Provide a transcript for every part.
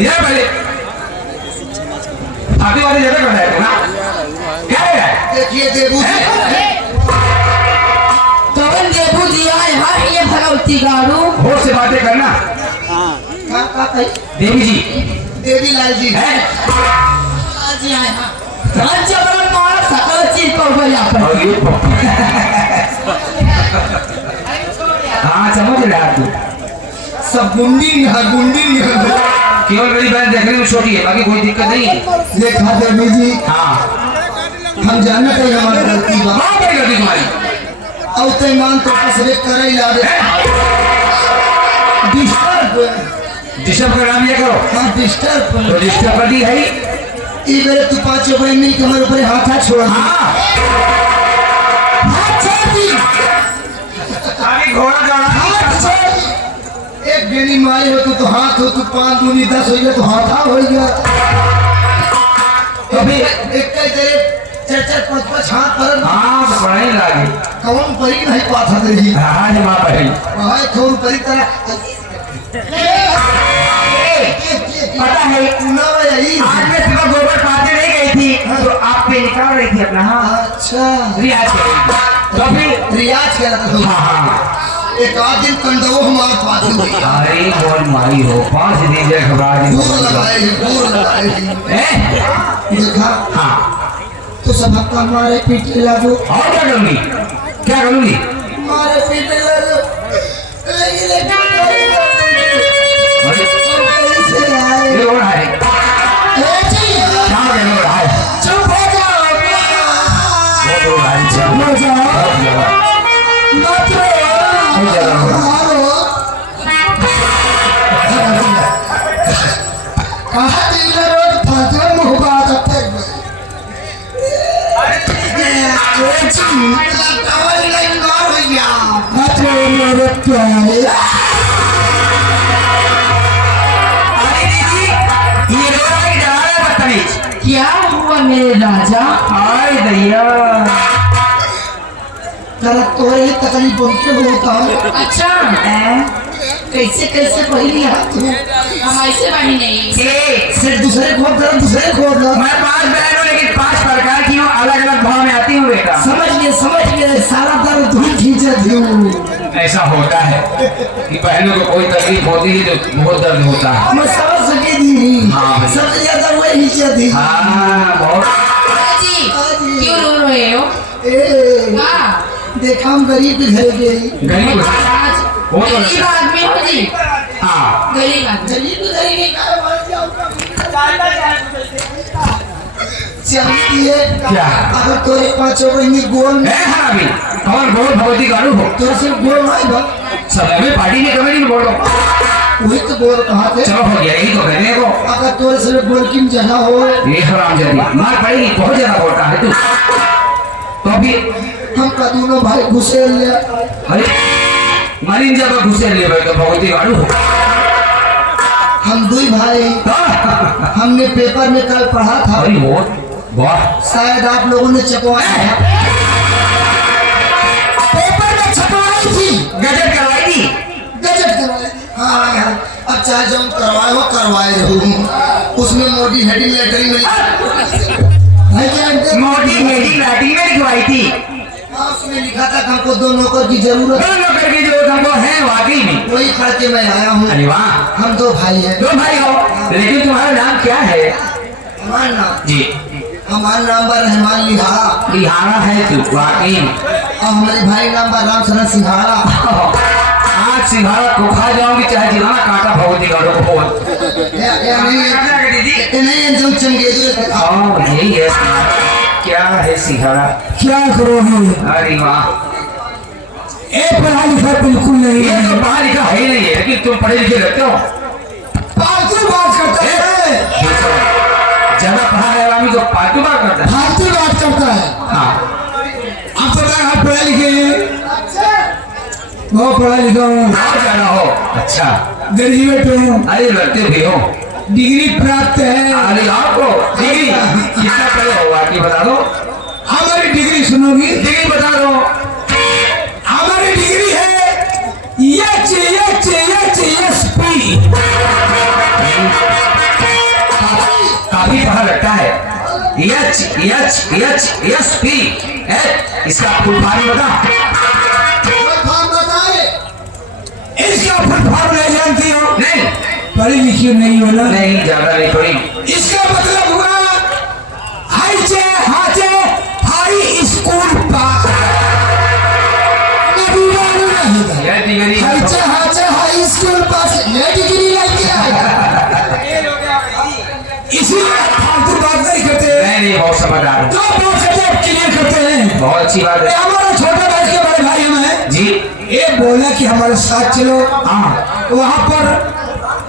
ये पहले आगे वाले जगह कर रहे ना क्या है देखिए देबू कौन देबू जी आए हाँ ये भगवती गाड़ू होश से बातें करना का देवी जी देवी लाल जी हैं जी आए हाँ राज्य बड़ा मार सकल चीज को हो यहाँ पर और ये हाँ समझ रहा तू सब गुंडी है केवल मेरी बहन देखने में छोटी है बाकी कोई दिक्कत नहीं है देखा देवी जी हाँ हम जानते हैं हमारी गलती बा हाँ बड़ी गलती तुम्हारी और ते मान तो कसरे करे ला दे डिस्टर्ब का नाम ये करो हाँ डिस्टर्ब तो डिस्टर्ब कर दी है ही। ई मेरे तू पांचों बहन मिल के हमारे ऊपर हाथ छोड़ दी हाँ हाथ छोड़ दी आगे घोड़ा दौड़ा हाथ छोड़ दी। एक बेनी मारी हो तो हाथ हो तू 5 दूनी 10 हो गया तो हाथा हो गया अभी एक कई तेरे 4 5 हाथ पर हाँ बड़ा ही लागे कौन परी नहीं पाथा दे रही हाँ जी माँ पहली हाय कौन परी तरह पता है ना यही आज मैं सुबह गोबर पाते नहीं गई थी तो आप पे निकाल रही थी अपना हाँ अच्छा रियाज कर रही थी। तो फिर रियाज कर रहा था हाँ हाँ एक आध दिन कंडो हमारे पास हुई अरे बोल मारी हो 5 दिन जय घबरा दूर लगाए देखा हाँ तो सब हफ्ता हमारे पीछे लागू और क्या करूंगी क्या करूंगी हमारे पीछे लागू अरे, ये हो रहा है क्या हो रहा है चुप हो जाओ बहुत हो रहा है चुप हो जाओ मत रो कहा दिन रोज फांसा मुहबा करते मत रो मेरे प्यारे ये रो रहा है डरा रहा है बदतमीज क्या हुआ मेरे राजा हाय दैया तेरा तोरे ही तकलीफ उनके होता है अच्छा कैसे कैसे पहली हाथ हम ऐसे बानी नहीं सिर्फ दूसरे खोद दो दूसरे खोद दो मैं 5 बहन हूँ लेकिन 5 प्रकार की हूँ अलग अलग भाव में आती हूँ बेटा समझ गए सारा दर्द धूल खींचे थे ऐसा होता है कि बहनों को कोई तकलीफ होती है तो बहुत दर्द होता है मैं समझ सके दी हाँ, सबसे ज्यादा वही नीचे थी हाँ बहुत जी क्यों रो रहे हो ए हाँ देखा हम गरीब के घर गए गरीब आज वो तो गरीब आदमी हो जी हाँ गरीब आदमी गरीब के घर गए चलती है क्या? अगर तोरे पांचों बहनी गोल में हरामी कौन बोल भगवती गाड़ू हो तोरे सिर्फ गोल नहीं बा सब में पार्टी में कमेटी में बोलो वही तो गोल कहा थे चलो हो गया यही तो कहने को अगर तोरे सिर्फ गोल की जगह हो ये हराम जाती मार पड़ेगी बहुत ज्यादा बोलता है तू तो अभी हम का दोनों भाई घुसे ले अरे मरीन जब घुसे ले भाई तो भगवती गाड़ू हो हम दो भाई हमने पेपर में कल पढ़ा था अरे बहुत वाह शायद आप लोगों ने छपवाया है पेपर में छपवाई थी गजब करवाई थी गजब करवाई थी हाँ अब चाहे जो हम करवाए रहो उसमें मोटी हेडिंग लेटरिंग में भाई क्या मोटी मेरी लाठी में लिखवाई थी हाँ उसमें लिखा था कि हमको 2 नौकर की जरूरत दो नौकर की जो हमको है वाकई में वही करके मैं आया हूँ अरे वाह हम 2 भाई हैं 2 भाई हो लेकिन तुम्हारा नाम क्या है हमारा नाम जी हमारा नाम बा रहमान लिहारा बिहारा है तू वाकई में और हमारे भाई नाम बा राम शरण सिंघाड़ा आज सिंघाड़ा को खा जाओगी चाहे जितना काटा भगवती गाड़ो को बोल या नहीं नहीं जो चंगेजू यही है क्या है सिंघाड़ा क्या करोगे अरे वाह ए पढ़ा लिखा बिल्कुल नहीं ये तो पढ़ा लिखा है ही नहीं है लेकिन तुम पढ़े लिखे रहते हो फालतू बात करता है ज्यादा पढ़ा है आदमी तो फालतू बात करता है फालतू बात करता है हाँ आप पता है आप पढ़े लिखे हैं बहुत पढ़ा लिखा हूँ बहुत ज्यादा हो अच्छा ग्रेजुएट हूँ अरे लड़ते भी हो डिग्री प्राप्त है अरे आपको डिग्री कितना पढ़े हो बाकी बता दो हमारी डिग्री सुनोगी डिग्री बता दो हमारी डिग्री है H H H S P SHSP इसका फुल फॉर्म बता। फॉर्म बताए। इसका फुल फॉर्म नहीं जानती हो? नहीं पढ़ी लिखी नहीं हो ना? नहीं ज्यादा नहीं पड़ी। इसका मतलब हुआ हाईचे हाचे हाई स्कूल पास। यह डिग्री हाईचे हाईचे हाई स्कूल पास ये डिग्री लेके आया। इसीलिए फालतू बात नहीं करते। नहीं बहुत समझदार हूँ। तो बहुत क्लियर करते हैं। बहुत अच्छी बात ये है हमारा छोटा भाई के बड़े भाई हम हैं जी। ये बोला कि हमारे साथ चलो। हाँ वहाँ पर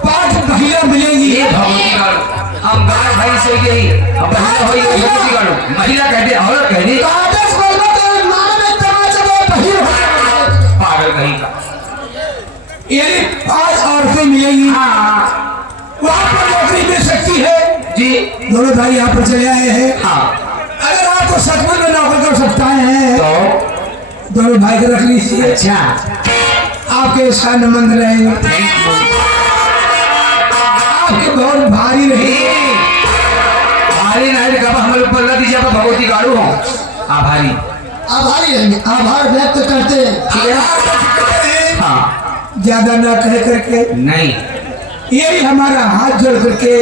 5 महिला मिलेंगी। ये भगवती गाड़ू हम गाय भाई से गई अब महिला हुई भगवती गाड़ू महिला कहते औरत कहती आदर्श बोलबा तो मार में तमाचा दे बहिर हो जाए। पागल कहीं का। यानी 5 औरतें मिलेंगी। हाँ वहाँ पर नौकरी मिल सकती है। जी दोनों भाई यहाँ पर चले आए हैं। हाँ अगर आपको सचमुच में नौकरी कर सकता है तो दोनों भाई को रख लीजिए। अच्छा आपके शान मंद रहेंगे। आपके बहुत भारी रहेंगे। भारी नहीं कब हम लोग पर दीजिए भगवती गाड़ू हो आभारी। आभारी रहेंगे आभार व्यक्त करते हैं। ठीक है हाँ ज्यादा ना कह करके नहीं यही हमारा हाथ जोड़ करके